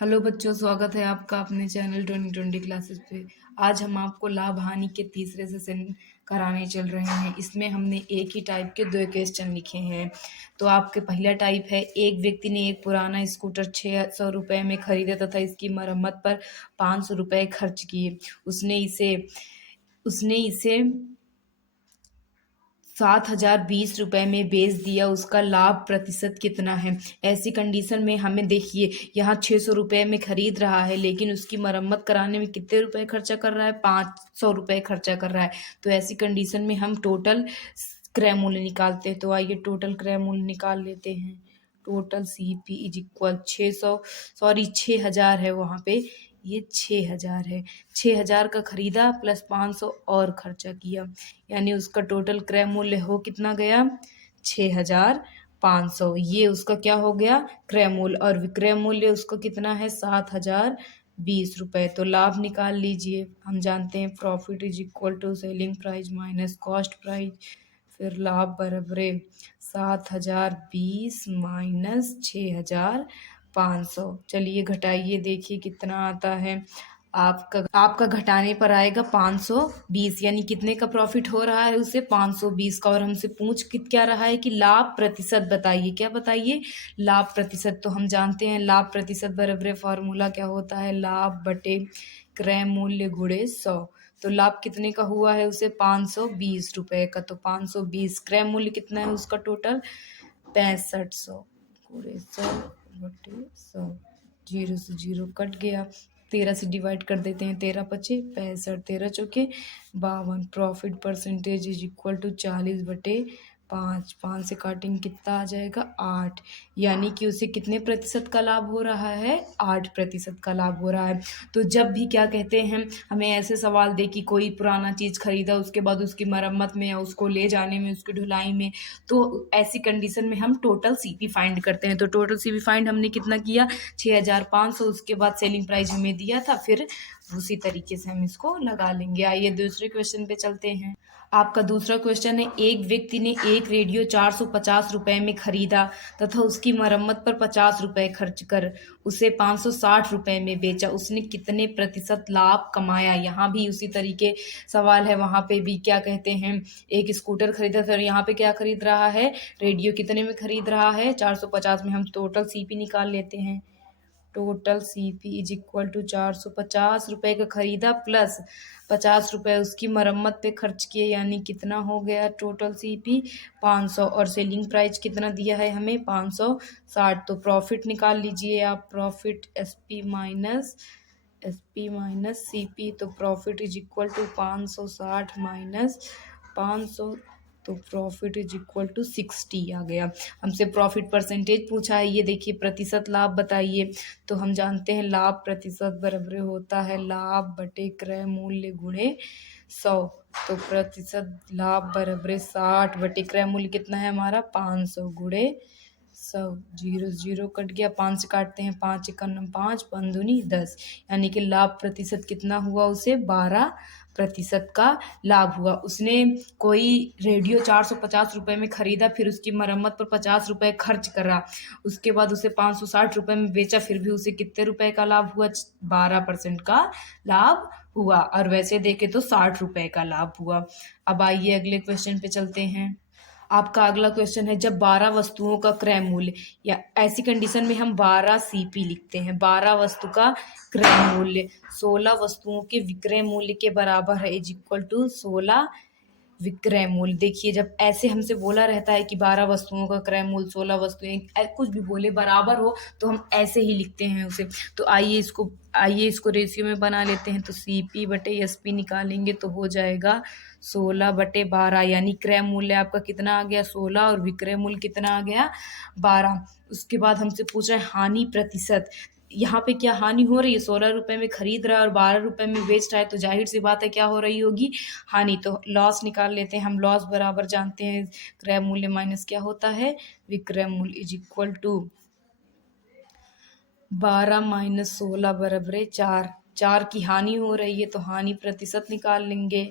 Hello बच्चों, स्वागत है आपका अपने चैनल 2020 क्लासेस पे। आज हम आपको लाभ हानि के तीसरे सेशन कराने चल रहे हैं। इसमें हमने एक ही टाइप के दो क्वेश्चन लिखे हैं। तो आपके पहला टाइप है, एक व्यक्ति ने एक पुराना स्कूटर 600 रुपये में खरीदा तथा इसकी मरम्मत पर 500 रुपये खर्च किए। उसने इसे 7,020 रुपये में बेच दिया। उसका लाभ प्रतिशत कितना है? ऐसी कंडीशन में हमें देखिए, यहाँ 600 रुपये में खरीद रहा है, लेकिन उसकी मरम्मत कराने में कितने रुपए खर्चा कर रहा है? 500 रुपये खर्चा कर रहा है। तो ऐसी कंडीशन में हम टोटल क्रय मूल्य निकालते हैं। तो आइए टोटल क्रय मूल्य निकाल लेते हैं। टोटल CP इज इक्वल 6,000 है वहाँ पे, ये 6,000 है। 6,000 का खरीदा प्लस 500 और खर्चा किया, यानी उसका टोटल क्रय मूल्य हो कितना गया? 6,500। ये उसका क्या हो गया? क्रय मूल्य। और विक्रय मूल्य उसका कितना है? 7,020 रुपये। तो लाभ निकाल लीजिए। हम जानते हैं profit is equal to selling price minus cost price. फिर लाभ बराबरे 7,020 माइनस 6,500। चलिए घटाइए, देखिए कितना आता है। आपका घटाने पर आएगा 520, यानी कितने का प्रॉफिट हो रहा है उसे? 520 का। और हमसे पूछ क्या रहा है कि लाभ प्रतिशत बताइए। क्या बताइए? लाभ प्रतिशत। तो हम जानते हैं लाभ प्रतिशत बराबर फॉर्मूला क्या होता है? लाभ बटे क्रय मूल्य गुणे 100। तो लाभ कितने का हुआ है उसे? 520 रुपये का। तो 520, क्रय मूल्य कितना है उसका टोटल? 6500 गुणे 100 बटे 100। जीरो से जीरो कट गया, 13 से डिवाइड कर देते हैं, 13 पचे 65, 13 चौके 52। Profit percentage is equal to 40/5। 5 से काटेंगे कितना आ जाएगा? 8। यानी कि उसे कितने प्रतिशत का लाभ हो रहा है? 8% का लाभ हो रहा है। तो जब भी क्या कहते हैं, हमें ऐसे सवाल दे कि कोई पुराना चीज़ खरीदा, उसके बाद उसकी मरम्मत में या उसको ले जाने में, उसकी ढुलाई में, तो ऐसी कंडीशन में हम टोटल CP फाइंड करते हैं। तो टोटल CP फाइंड हमने कितना किया? 6,500। उसके बाद सेलिंग प्राइस हमें दिया था, फिर उसी तरीके से हम इसको लगा लेंगे। आइए दूसरे क्वेश्चन पे चलते हैं। आपका दूसरा क्वेश्चन है, एक व्यक्ति ने एक रेडियो 450 रुपये में खरीदा तथा उसकी मरम्मत पर 50 रुपये खर्च कर उसे 560 रुपये में बेचा। उसने कितने प्रतिशत लाभ कमाया? यहाँ भी उसी तरीके सवाल है। वहाँ पे भी क्या कहते हैं, एक स्कूटर खरीदा था और यहाँ पे क्या खरीद रहा है? रेडियो। कितने में खरीद रहा है? 450 में। हम टोटल CP निकाल लेते हैं। Total CP is equal to 450 रुपये का खरीदा प्लस 50 रुपये उसकी मरम्मत पे खर्च किए, यानी कितना हो गया टोटल CP? 500। और सेलिंग प्राइस कितना दिया है हमें? 560। तो प्रॉफिट निकाल लीजिए आप। Profit SP minus CP। तो profit is equal to 560 minus 500। तो प्रॉफिट इज इक्वल टू 60 आ गया। हमसे प्रॉफिट परसेंटेज पूछा है, ये देखिए प्रतिशत लाभ बताइए। तो हम जानते हैं लाभ प्रतिशत बराबर होता है लाभ बटे क्रय मूल्य गुणे 100। तो प्रतिशत लाभ बराबर 60 बटे क्रय मूल्य कितना है हमारा? 500 गुणे 100। जीरो जीरो कट गया, 5 से काटते हैं, 5 एकम 5, 5 दूनी 10। यानी कि लाभ प्रतिशत कितना हुआ उसे? 12% का लाभ हुआ। उसने कोई रेडियो 450 रुपये में खरीदा, फिर उसकी मरम्मत पर 50 रुपये खर्च करा, उसके बाद उसे 560 रुपये में बेचा, फिर भी उसे कितने रुपए का लाभ हुआ? 12% का लाभ हुआ। और वैसे देखे तो 60 रुपये का लाभ हुआ। अब आइए अगले क्वेश्चन पे चलते हैं। आपका अगला क्वेश्चन है, जब 12 वस्तुओं का क्रय मूल्य, या ऐसी कंडीशन में हम 12 CP लिखते हैं। 12 वस्तु का क्रय मूल्य 16 वस्तुओं के विक्रय मूल्य के बराबर है, इज इक्वल टू 16 विक्रय मूल्य। देखिए, जब ऐसे हमसे बोला रहता है कि 12 वस्तुओं का क्रय मूल्य 16 वस्तुएं, कुछ भी बोले बराबर हो, तो हम ऐसे ही लिखते हैं उसे। तो आइए इसको रेशियो में बना लेते हैं। तो CP बटे SP निकालेंगे तो हो जाएगा 16/12, यानी क्रय मूल्य आपका कितना आ गया? 16, और विक्रय मूल्य कितना आ गया? 12। उसके बाद हमसे पूछ रहा है हानि प्रतिशत। यहाँ पे क्या हानि हो रही है? 16 रुपये में खरीद रहा है और 12 रुपये में बेच रहा है, तो जाहिर सी बात है क्या हो रही होगी? हानि। तो लॉस निकाल लेते हैं हम। लॉस बराबर जानते हैं क्रय मूल्य माइनस क्या होता है? विक्रय मूल्य, इज इक्वल टू 12 माइनस 16 बराबर 4। 4 की हानि हो रही है, तो हानि प्रतिशत निकाल लेंगे।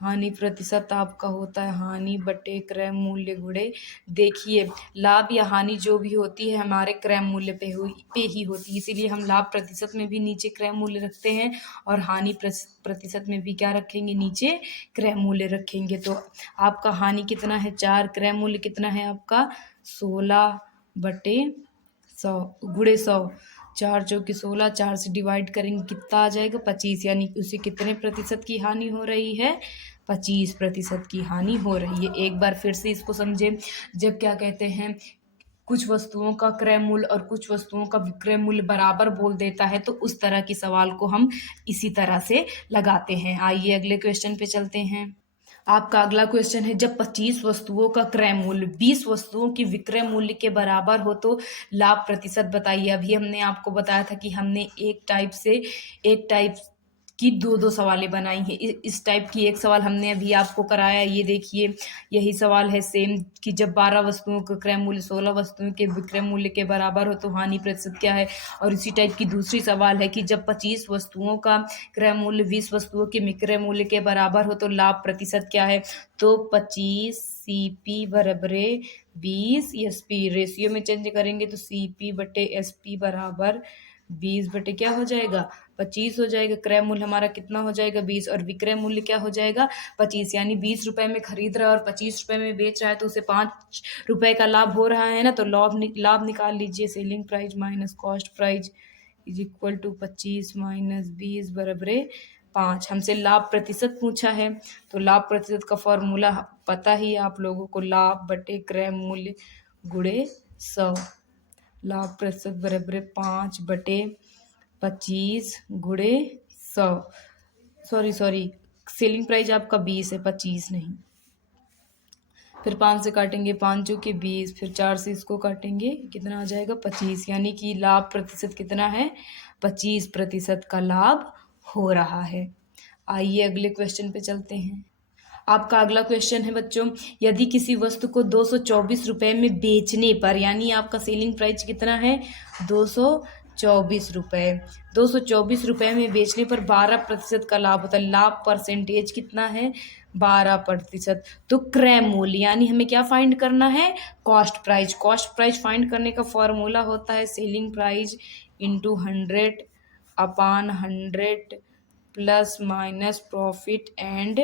हानि प्रतिशत आपका होता है हानि बटे क्रय मूल्य गुणे, देखिए लाभ या हानि जो भी होती है हमारे क्रय मूल्य पे ही होती है, इसीलिए हम लाभ प्रतिशत में भी नीचे क्रय मूल्य रखते हैं और हानि प्रतिशत में भी क्या रखेंगे, नीचे क्रय मूल्य रखेंगे। तो आपका हानि कितना है 4, क्रय मूल्य कितना है आपका 16/100 गुणे 100, 4×4 = 4 से डिवाइड करेंगे कितना आ जाएगा 25, यानी कि उसे कितने प्रतिशत की हानि हो रही है, 25% की हानि हो रही है। एक बार फिर से इसको समझे, जब क्या कहते हैं कुछ वस्तुओं का क्रय मूल्य और कुछ वस्तुओं का विक्रय मूल्य बराबर बोल देता है तो उस तरह की सवाल को हम इसी तरह से लगाते हैं। आइए अगले क्वेश्चन पे चलते हैं। आपका अगला क्वेश्चन है, जब 25 वस्तुओं का क्रय मूल्य 20 वस्तुओं की विक्रय मूल्य के बराबर हो तो लाभ प्रतिशत बताइए। अभी हमने आपको बताया था कि हमने एक टाइप की दो सवालें बनाई हैं। इस टाइप की एक सवाल हमने अभी आपको कराया, ये देखिए यही सवाल है सेम, कि जब 12 वस्तुओं का क्रय मूल्य 16 वस्तुओं के विक्रय मूल्य के बराबर हो तो हानि प्रतिशत क्या है। और इसी टाइप की दूसरी सवाल है कि जब 25 वस्तुओं का क्रय मूल्य 20 वस्तुओं के विक्रय मूल्य के बराबर हो तो लाभ प्रतिशत क्या है। तो 25 CP बराबरे 20 SP, रेशियो में चेंज करेंगे तो CP बटे SP बराबर 20 बटे क्या हो जाएगा 25 हो जाएगा। क्रय मूल्य हमारा कितना हो जाएगा 20 और विक्रय मूल्य क्या हो जाएगा 25, यानी 20 रुपए में खरीद रहा है और 25 रुपए में बेच रहा है तो उसे 5 रुपए का लाभ हो रहा है ना। तो लाभ निकाल लीजिए, selling price minus cost price is equal to 25 minus 20 बराबरे 5। हमसे लाभ प्रतिशत पूछा है तो लाभ प्रतिशत का फॉर्मूला पता ही है आप लोगों को, लाभ बटे क्रय मूल्य गुणे 100, लाभ प्रतिशत बराबर 5/25 गुणे 100। सॉरी सेलिंग प्राइस आपका 20 है, 25 नहीं। फिर 5 से काटेंगे, 5 चौके 20, फिर 4 से इसको काटेंगे कितना आ जाएगा 25, यानी कि लाभ प्रतिशत कितना है 25% का लाभ हो रहा है। आइए अगले क्वेश्चन पे चलते हैं। आपका अगला क्वेश्चन है बच्चों, यदि किसी वस्तु को 224 रुपए में बेचने पर, यानी आपका सेलिंग प्राइस कितना है 224 रुपए, 224 रुपए में बेचने पर 12% का लाभ होता है। लाभ परसेंटेज कितना है 12%। तो क्रय मूल्य यानी हमें क्या फाइंड करना है cost price. Cost price find करने का फॉर्मूला होता है selling price into 100/100 plus minus profit and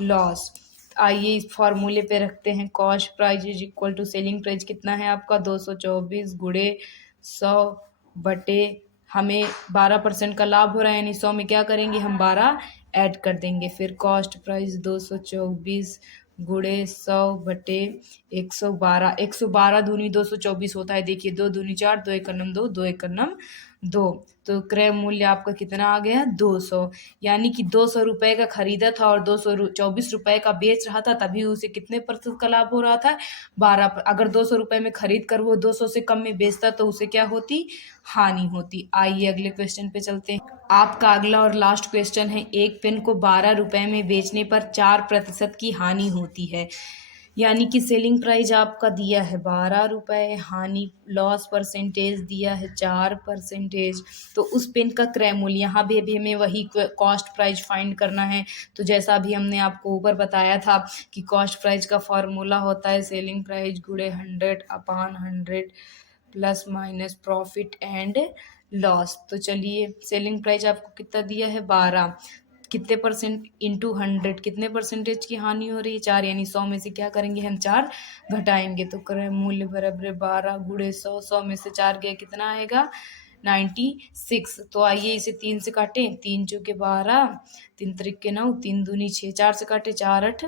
loss. आइए इस फॉर्मूले पे रखते हैं, cost price is equal to selling price कितना है आपका 224 गुणे 100 बटे, हमें 12% का लाभ हो रहा है, यानी 100 में क्या करेंगे हम 12 ऐड कर देंगे। फिर कॉस्ट प्राइस 224 गुणे 100 बटे 112, 112 दूनी 224 होता है, देखिए 2 दूनी 4, 2 1 2, 2 1 2, तो क्रय मूल्य आपका कितना आ गया 200, यानी कि 200 रुपए का खरीदा था और 224 रुपए का बेच रहा था, तभी उसे कितने प्रतिशत का लाभ हो रहा था 12। अगर 200 रुपए में खरीद कर वो 200 से कम में बेचता तो उसे क्या होती हानि होती। आइए अगले क्वेश्चन पे चलते हैं। आपका अगला और लास्ट क्वेश्चन है, एक पेन को 12 रुपए में बेचने पर 4% की हानि होती है, यानी कि सेलिंग प्राइस आपका दिया है 12 रुपए, हानि लॉस परसेंटेज दिया है 4%। तो उस पेन का क्रय मूल्य, यहाँ भी अभी हमें वही कॉस्ट प्राइस फाइंड करना है। तो जैसा अभी हमने आपको ऊपर बताया था कि कॉस्ट प्राइस का फॉर्मूला होता है सेलिंग प्राइस गुणे 100/100 plus minus profit and loss. तो चलिए सेलिंग प्राइस आपको कितना दिया है 12, कितने परसेंट इंटू 100, कितने परसेंटेज की हानि हो रही है 4, यानी 100 में से क्या करेंगे हम 4 घटाएंगे, तो क्रय मूल्य बराबर 12 गुणे 100, 100 में से 4 गया कितना आएगा 96। तो आइए इसे 3 से काटें, 3 चौके 12, 3 त्रिके 9, 3 दूनी 6, 4 से काटे 4 8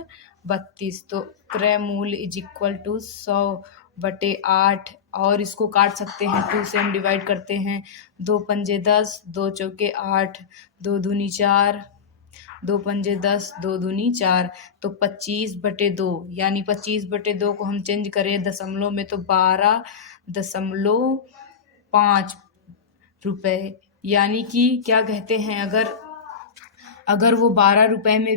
32, तो क्रय मूल्य इज इक्वल टू 100/8, और इसको काट सकते हैं 2 से हम डिवाइड करते हैं, 2 पंजे 10, 2 चौके 8, 2 दूनी 4, 2 पंजे 10, 2 दूनी 4, तो 25/2, यानी 25/2 को हम चेंज करें दशमलव में तो 12.5 रुपए, यानी कि क्या कहते हैं अगर वो 12 रुपए में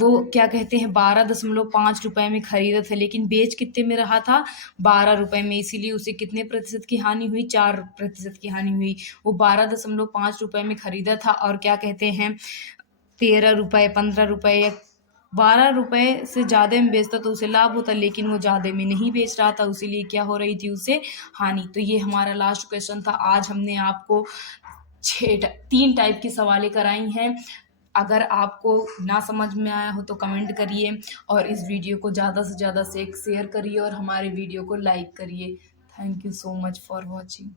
वो क्या कहते हैं 12.5 रुपए में खरीदा था, लेकिन बेच कितने में रहा था 12 रुपए में, इसीलिए उसे कितने प्रतिशत की हानि हुई 4% की हानि हुई। वो 12.5 रुपए में खरीदा था और क्या कहते हैं 13 रुपये, 15 रुपये या 12 रुपये से ज़्यादा में बेचता तो उसे लाभ होता, लेकिन वो ज़्यादा में नहीं बेच रहा था, इसीलिए क्या हो रही थी उसे हानि। तो ये हमारा लास्ट क्वेश्चन था। आज हमने आपको 3 टाइप की सवालें कराई हैं। अगर आपको ना समझ में आया हो तो कमेंट करिए, और इस वीडियो को ज़्यादा से ज़्यादा से शेयर करिए, और हमारे वीडियो को लाइक करिए। Thank you so much for watching.